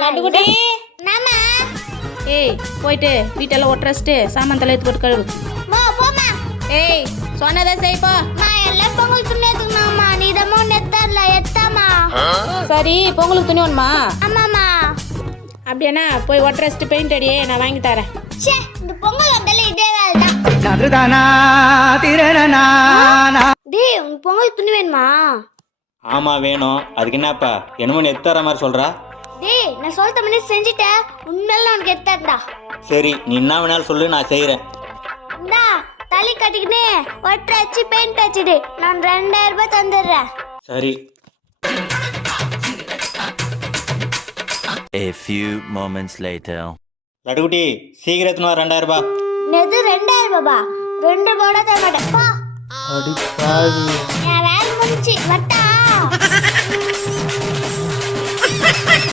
லட்டுக்குட்டி நாமா ஏய் போயிட்டு வீட்டெல்லாம் ஒட்டுறச்சிட்டு சாமான் தலை எடுத்து போட்டு கழுவு. போமா ஏய் சொன்னதை செய்ப்பா. எல்லாம் பொங்கல் துணியாதுங்கம்மா நீ இதமோ நெத்தர்ல எத்தாமா. சரி பொங்கலுக்கு துணி வேணுமா? ஆமாமா. அப்படியாண்ணா போய் ஒட்டுறச்சிட்டு பெயிண்ட் அடியே நான் வாங்கி தரேன். ச்சே இந்த பொங்கல் வந்தாலே இதே வேலை தான். டேய் உங்க பொங்கல் துணி வேணுமா? ஆமா வேணும். அதுக்கு என்னப்பா என்னமோ எத்தற மாதிரி சொல்றா? டேய் நான் சொல்லிட்ட மணி செஞ்சுட்டேன் உண்மையில உனக்கு எத்தாண்டா. சரி நீ என்ன வேணாலும் சொல்லு நான் செய்யறேன். இந்தா தலை கட்டிக்கினே ஒட்டரை அடிச்சு பெயிண்ட் அடிச்சிடு நான் 2000 ரூபாய் தந்துடுறேன். சரி. A few moments later. லட்டுக்குட்டி சீக்கிரத்துல 2000 ரூபாய். நெது 2000 ரூபாய் 2 போட தர மாட்டேன் பா. அடி பாவி. என் வேலை முடிஞ்சு வட்டா.